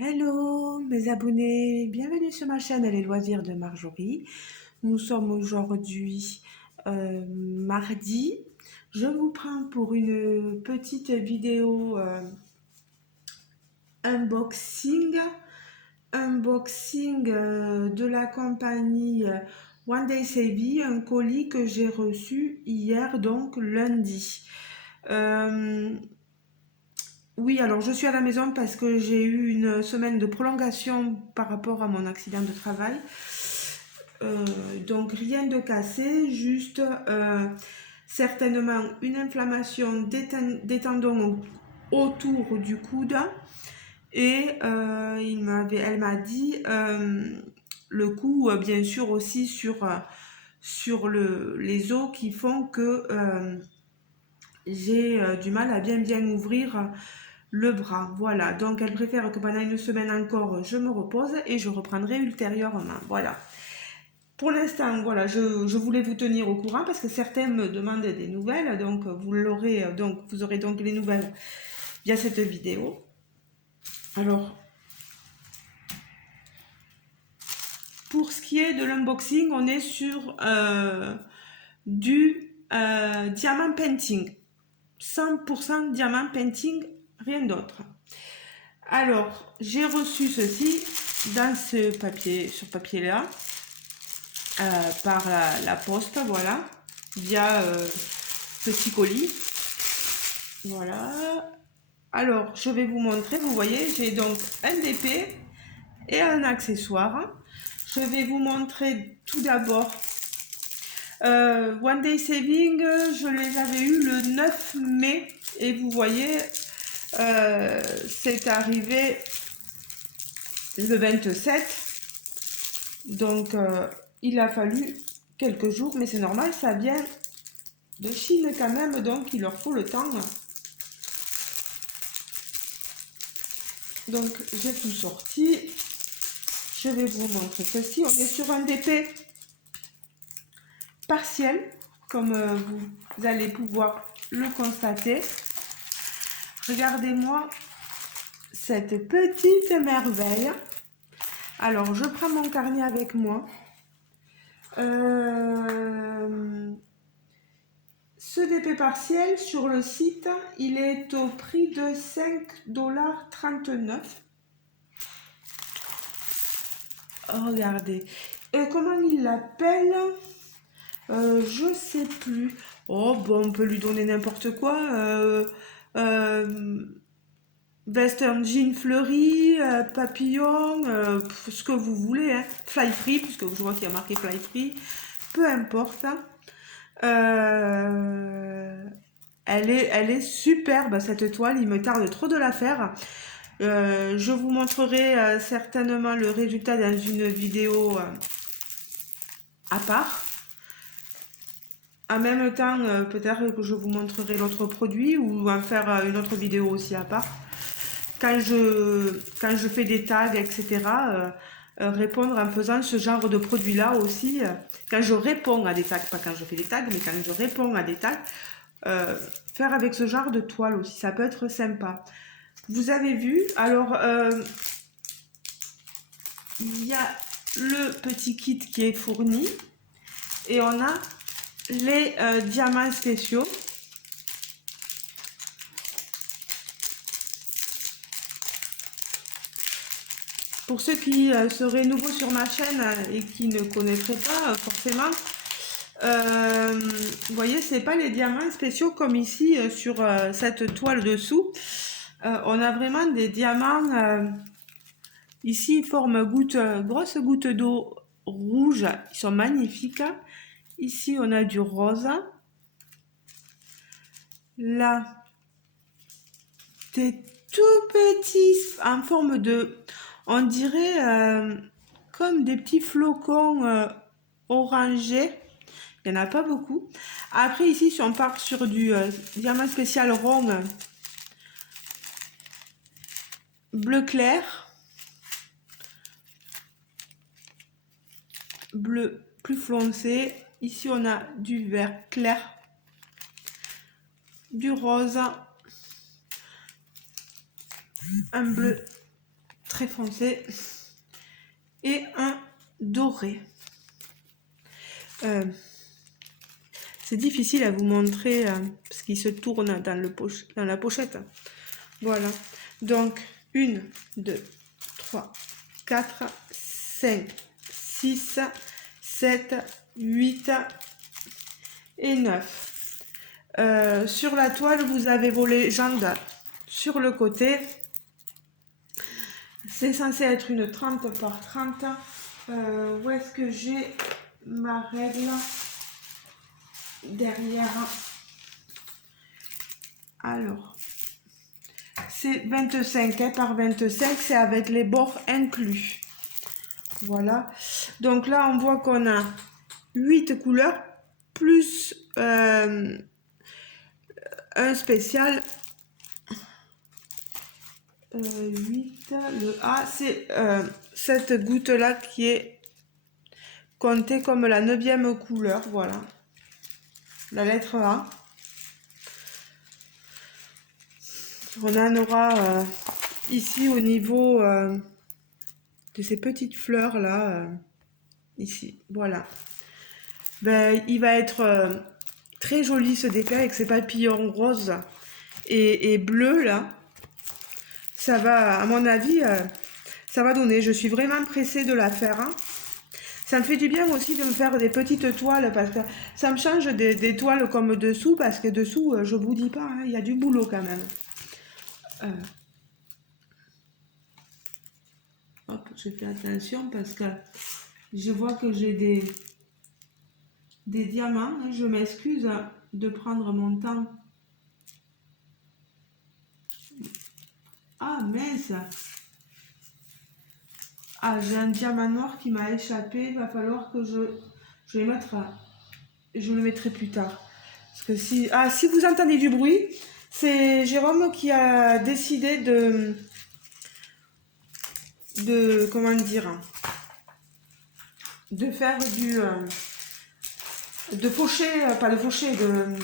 Hello mes abonnés, bienvenue sur ma chaîne Les Loisirs de Marjorie. Nous sommes aujourd'hui mardi. Je vous prends pour une petite vidéo unboxing, de la compagnie One Day Savvy, un colis que j'ai reçu hier, donc lundi. Oui, alors je suis à la maison parce que j'ai eu une semaine de prolongation par rapport à mon accident de travail. Donc rien de cassé, juste certainement une inflammation des tendons autour du coude. Et elle m'a dit le coup, bien sûr, aussi sur les os qui font que j'ai du mal à bien ouvrir le bras. Voilà, donc elle préfère que pendant une semaine encore, je me repose et je reprendrai ultérieurement. Voilà. Pour l'instant, voilà, je voulais vous tenir au courant parce que certains me demandent des nouvelles, donc vous aurez donc les nouvelles via cette vidéo. Alors, pour ce qui est de l'unboxing, on est sur du diamant painting. 100% diamant painting, rien d'autre. Alors, j'ai reçu ceci dans ce papier-là, par la poste, voilà, via petit colis. Voilà. Alors, je vais vous montrer, vous voyez, j'ai donc un DP et un accessoire. Je vais vous montrer tout d'abord One Day Saving, je les avais eu le 9 mai et vous voyez, c'est arrivé le 27. Donc, il a fallu quelques jours, mais c'est normal, ça vient de Chine quand même, donc il leur faut le temps. Donc, j'ai tout sorti. Je vais vous montrer ceci. On est sur un DP partiel, comme vous allez pouvoir le constater. Regardez-moi cette petite merveille. Alors, je prends mon carnet avec moi. Ce DP partiel sur le site, il est au prix de 5,39 $. Regardez. Comment il l'appelle? Je sais plus. Oh, bon, on peut lui donner n'importe quoi. Western jean fleuri, papillon, ce que vous voulez. Hein. Fly free, puisque je vois qu'il y a marqué fly free. Peu importe. Elle est superbe cette toile, il me tarde trop de la faire. Je vous montrerai certainement le résultat dans une vidéo à part. En même temps, peut-être que je vous montrerai l'autre produit ou en faire une autre vidéo aussi à part. Quand je fais des tags, etc., répondre en faisant ce genre de produit-là aussi. Quand je réponds à des tags, pas quand je fais des tags, mais quand je réponds à des tags, faire avec ce genre de toile aussi, ça peut être sympa. Vous avez vu, alors il y a le petit kit qui est fourni et on a les diamants spéciaux. Pour ceux qui seraient nouveaux sur ma chaîne et qui ne connaîtraient pas forcément, vous voyez, c'est pas les diamants spéciaux comme ici sur cette toile dessous. On a vraiment des diamants ici, forme grosse goutte d'eau rouge. Ils sont magnifiques. Ici, on a du rose. Là, des tout petits en forme de, on dirait comme des petits flocons orangés. Il n'y en a pas beaucoup. Après, ici, si on part sur du diamant spécial rond, bleu clair, bleu plus foncé. Ici, on a du vert clair, du rose, un bleu très foncé et un doré. C'est difficile à vous montrer parce qu'il se tourne dans la pochette. Voilà. Donc, 1, 2, 3, 4, 5, 6, 7, 8 et 9. Sur la toile, vous avez vos légendes sur le côté. C'est censé être une 30 par 30. Où est-ce que j'ai ma règle derrière? Alors, c'est 25 hein, par 25, c'est avec les bords inclus. Voilà. Donc là, on voit qu'on a 8 couleurs plus un spécial. 8, le A, c'est cette goutte-là qui est comptée comme la 9e couleur. Voilà. La lettre A. On en aura ici au niveau de ces petites fleurs là, ici, voilà. Ben, il va être très joli ce décor avec ces papillons roses et bleus là. Ça va, à mon avis, ça va donner. Je suis vraiment pressée de la faire. Hein. Ça me fait du bien aussi de me faire des petites toiles parce que ça me change des toiles comme dessous parce que dessous, je vous dis pas, hein, il y a du boulot quand même. Hop, je fais attention parce que je vois que j'ai des diamants. Je m'excuse de prendre mon temps. Ah mince! Ah, j'ai un diamant noir qui m'a échappé. Il va falloir que je le mette. Je le mettrai plus tard. Parce que si vous entendez du bruit, c'est Jérôme qui a décidé de comment dire, de faire de faucher, pas de faucher, de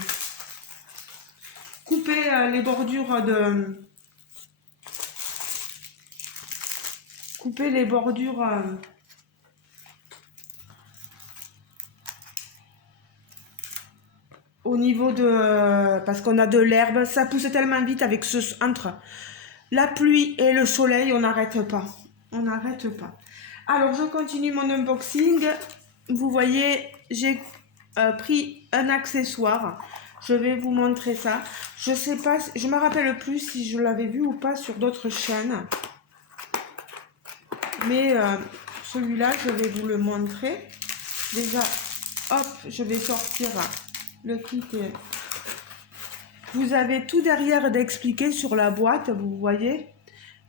couper les bordures au niveau de parce qu'on a de l'herbe, ça pousse tellement vite avec entre la pluie et le soleil, on n'arrête pas. On n'arrête pas. Alors, je continue mon unboxing. Vous voyez, j'ai pris un accessoire. Je vais vous montrer ça. Je sais pas, je me rappelle plus si je l'avais vu ou pas sur d'autres chaînes. Mais celui-là, je vais vous le montrer. Déjà, hop, je vais sortir le kit. Vous avez tout derrière d'expliquer sur la boîte, vous voyez.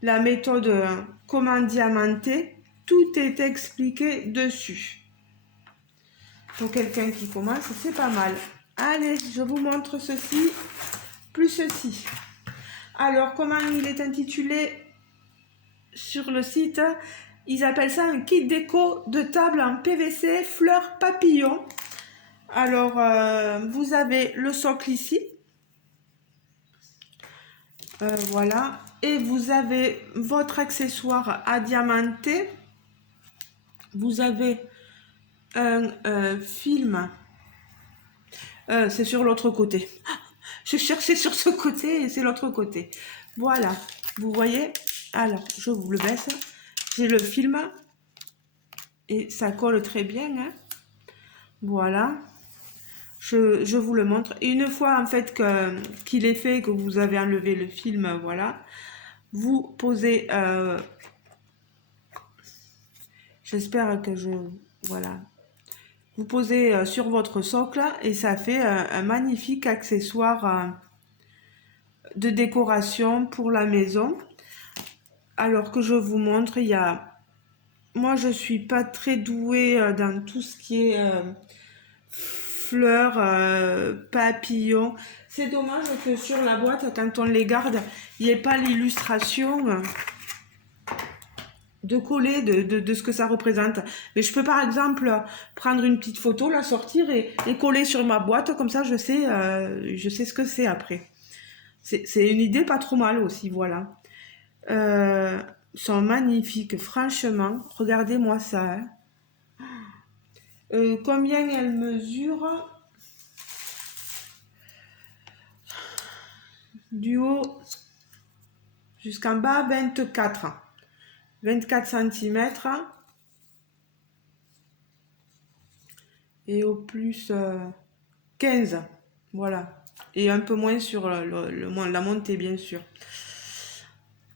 La méthode comment diamanter, tout est expliqué dessus. Pour quelqu'un qui commence, c'est pas mal. Allez, je vous montre ceci, plus ceci. Alors, comment il est intitulé sur le site? Ils appellent ça un kit déco de table en PVC fleurs papillons. Alors, vous avez le socle ici. Voilà. Et vous avez votre accessoire à diamanter. Vous avez un film. C'est sur l'autre côté. Je cherchais sur ce côté et c'est l'autre côté. Voilà. Vous voyez? Alors, je vous le baisse. J'ai le film. Et ça colle très bien. Hein. Voilà. Je vous le montre. Et une fois en fait qu'il est fait, que vous avez enlevé le film, voilà. Vous posez... j'espère que voilà. Vous posez sur votre socle et ça fait un magnifique accessoire de décoration pour la maison. Alors que je vous montre, il y a... Moi, je suis pas très douée dans tout ce qui est fleurs, papillons. C'est dommage que sur la boîte, quand on les garde, il n'y ait pas l'illustration de coller de ce que ça représente. Mais je peux par exemple prendre une petite photo, la sortir et coller sur ma boîte, comme ça je sais ce que c'est après. C'est une idée pas trop mal aussi, voilà. sont magnifiques, franchement. Regardez-moi ça, hein. Combien elles mesurent? Du haut jusqu'en bas, 24 cm. Et au plus 15. Voilà. Et un peu moins sur la montée, bien sûr.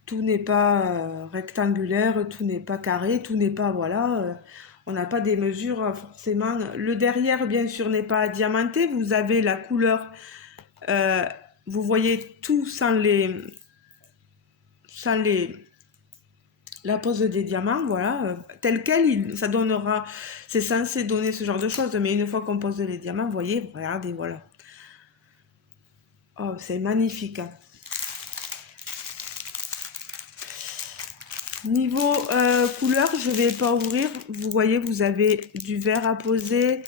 Tout n'est pas rectangulaire, tout n'est pas carré, tout n'est pas, voilà, on n'a pas des mesures forcément. Le derrière, bien sûr, n'est pas diamanté. Vous avez la couleur, euh, vous voyez tout sans la pose des diamants, voilà, tel quel, ça donnera, c'est censé donner ce genre de choses, mais une fois qu'on pose les diamants, vous voyez, regardez, voilà. Oh, c'est magnifique, hein. Niveau couleur, je vais pas ouvrir. Vous voyez, vous avez du vert à poser,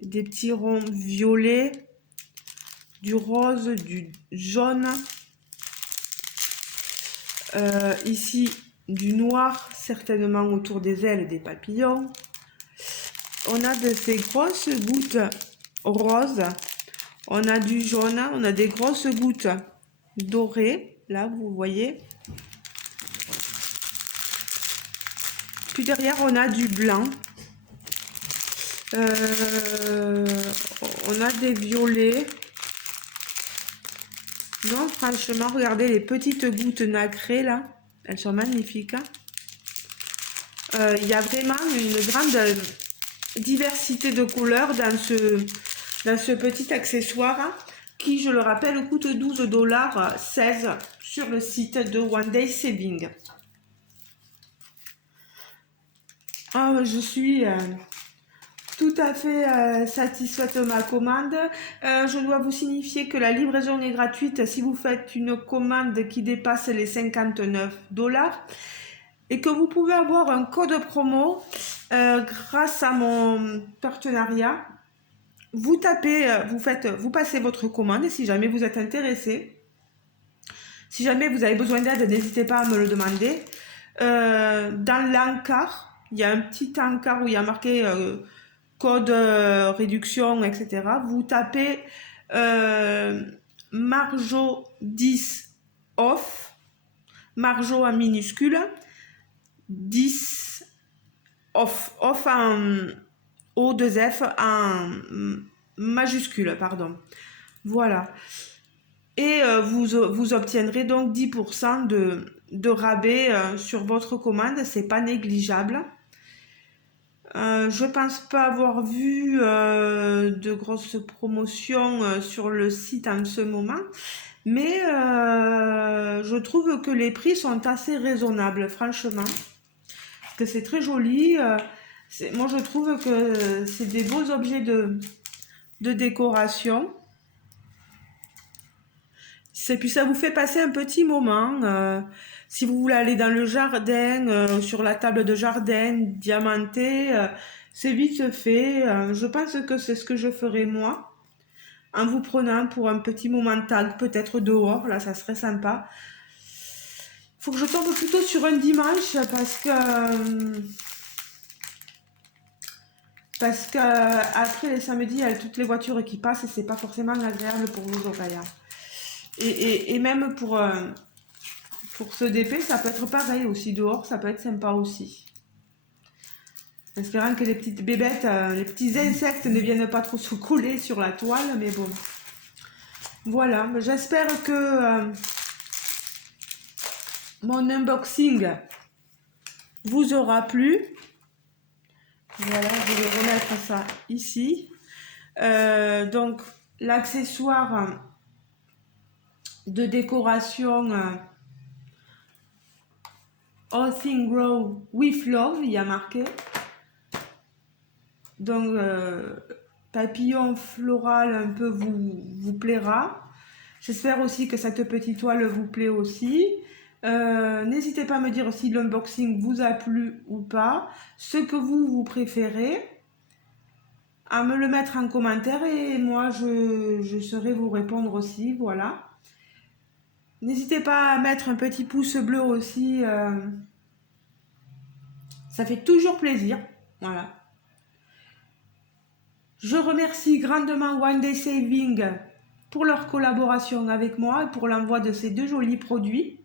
des petits ronds violets, du rose, du jaune. Ici, du noir, certainement autour des ailes des papillons. On a de ces grosses gouttes roses. On a du jaune, on a des grosses gouttes dorées. Là, vous voyez. Puis derrière, on a du blanc. On a des violets. Non, franchement, regardez les petites gouttes nacrées là. Elles sont magnifiques, hein. Il y a vraiment une grande diversité de couleurs dans ce petit accessoire, hein, qui, je le rappelle, coûte 12 $ 16 sur le site de One Day Saving. Ah, je suis tout à fait satisfaite de ma commande. Je dois vous signifier que la livraison est gratuite si vous faites une commande qui dépasse les 59 $ et que vous pouvez avoir un code promo grâce à mon partenariat. Vous tapez, vous passez votre commande si jamais vous êtes intéressé. Si jamais vous avez besoin d'aide, n'hésitez pas à me le demander. Dans l'encart, il y a un petit encart où il y a marqué code réduction, etc. Vous tapez Marjo 10 off, Marjo en minuscule, 10 off, off en O2F en majuscule, pardon. Voilà. Et vous obtiendrez donc 10% de rabais sur votre commande, c'est pas négligeable. Je pense pas avoir vu de grosses promotions sur le site en ce moment, mais je trouve que les prix sont assez raisonnables, franchement, que c'est très joli. Moi, je trouve que c'est des beaux objets de décoration. Puis ça vous fait passer un petit moment. Si vous voulez aller dans le jardin, sur la table de jardin, diamanté, c'est vite fait. Je pense que c'est ce que je ferai moi, en vous prenant pour un petit moment de tag, peut-être dehors, là ça serait sympa. Faut que je tombe plutôt sur un dimanche parce que après les samedis, il y a toutes les voitures qui passent et c'est pas forcément agréable pour vos oreilles, hein. Et même pour ce DP, ça peut être pareil aussi dehors, ça peut être sympa aussi. Espérant que les petites bébêtes, les petits insectes ne viennent pas trop se coller sur la toile, mais bon. Voilà, j'espère que mon unboxing vous aura plu. Voilà, je vais remettre ça ici. Donc, l'accessoire de décoration All Things Grow with Love, il y a marqué. Donc, papillon floral un peu vous plaira. J'espère aussi que cette petite toile vous plaît aussi. N'hésitez pas à me dire si l'unboxing vous a plu ou pas, ce que vous préférez, à me le mettre en commentaire et moi je saurai vous répondre aussi, voilà. N'hésitez pas à mettre un petit pouce bleu aussi Ça fait toujours plaisir. Voilà. Je remercie grandement One Day Saving pour leur collaboration avec moi et pour l'envoi de ces 2 jolis produits.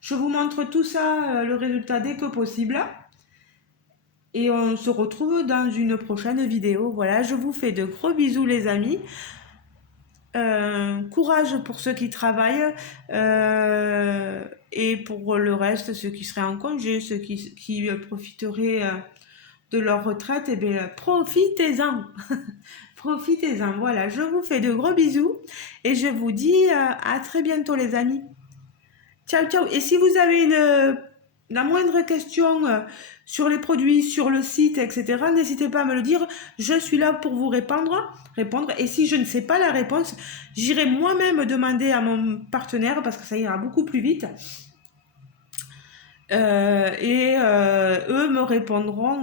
Je vous montre tout ça, le résultat dès que possible. Et on se retrouve dans une prochaine vidéo. Voilà, je vous fais de gros bisous les amis. Courage pour ceux qui travaillent et pour le reste, ceux qui seraient en congé, ceux qui profiteraient de leur retraite, et bien profitez-en. Profitez-en. Voilà, je vous fais de gros bisous et je vous dis à très bientôt les amis. Ciao, ciao. Et si vous avez la moindre question sur les produits, sur le site, etc., n'hésitez pas à me le dire. Je suis là pour vous répondre. Et si je ne sais pas la réponse, j'irai moi-même demander à mon partenaire parce que ça ira beaucoup plus vite. Eux me répondront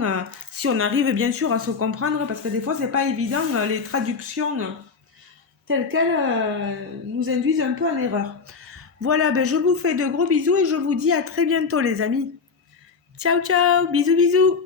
si on arrive bien sûr à se comprendre parce que des fois c'est pas évident, les traductions telles quelles nous induisent un peu en erreur. Voilà, ben je vous fais de gros bisous et je vous dis à très bientôt les amis. Ciao ciao, bisous bisous.